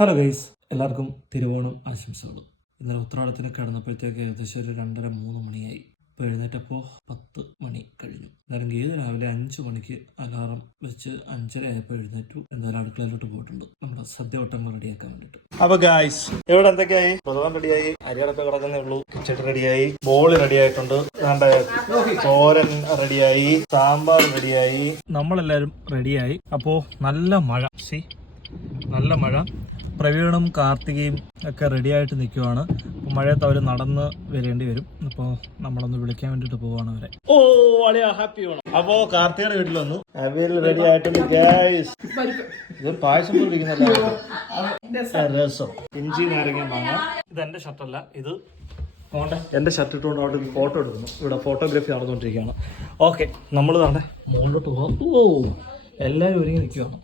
Hello guys, എല്ലാവർക്കും തിരുവോണം ആശംസകൾ. ഇന്നലെ ഉത്രാടത്തിന് കിടന്നപ്പോഴത്തേക്ക് ഏകദേശം ഒരു 2:30-3 മണിയായി. ഇപ്പോൾ എഴുന്നേറ്റപ്പോൾ 10 മണി കഴിഞ്ഞു. എന്തായാലും ഗീത രാവിലെ 5 മണിക്ക് അലാറം വെച്ച് 5:30 ആയപ്പോൾ എഴുന്നേറ്റു. എന്തായാലും അടുക്കളയിലോട്ട് പോയിട്ടുണ്ട് നമ്മുടെ സദ്യ വട്ടങ്ങൾ റെഡിയാക്കാൻ വേണ്ടിയിട്ട്. അപ്പൊ ഗൈസ്, ഇവിടെ എന്തൊക്കെയായി? പ്രഥമൻ റെഡിയായി, അരികളൊക്കെ കിടക്കുന്നേ ഉള്ളൂ. കിച്ചടി റെഡിയായി, ബോളി റെഡിയായിട്ടുണ്ട്, തോരൻ റെഡിയായി, സാമ്പാർ റെഡിയായി, നമ്മളെല്ലാവരും റെഡിയായി. അപ്പോ നല്ല മഴ, നല്ല മഴ. പ്രവീണും കാർത്തികയും ഒക്കെ റെഡിയായിട്ട് നിൽക്കുവാണ്. അപ്പോൾ മഴയത്ത് അവർ നടന്ന് വരേണ്ടി വരും. അപ്പോൾ നമ്മളൊന്ന് വിളിക്കാൻ വേണ്ടിയിട്ട് പോവാണ് അവരെ. ഓ അളിയാ, ഹാപ്പി ആണ്. അപ്പോ കാർത്തികയുടെ വീട്ടിൽ വന്നു. അവിയൽ റെഡി ആയിട്ടുണ്ട് ഗൈസ്. ഇത് പായസം കുടിക്കുന്നല്ലോ, രസം, ഇഞ്ചി നാരങ്ങ മാങ്ങ. ഇത് എന്റെ ഷർട്ടല്ല, ഇത് എന്റെ ഷർട്ട് ഇട്ടുകൊണ്ട് അവിടെ ഒരു ഫോട്ടോ എടുക്കുന്നു. ഇവിടെ ഫോട്ടോഗ്രാഫി നടന്നുകൊണ്ടിരിക്കുകയാണ്. ഓക്കെ, നമ്മൾ തന്നെ മുകളിലോട്ട് പോകാം. ഓ എല്ലാവരും ഒരുങ്ങി നിൽക്കുകയാണ്.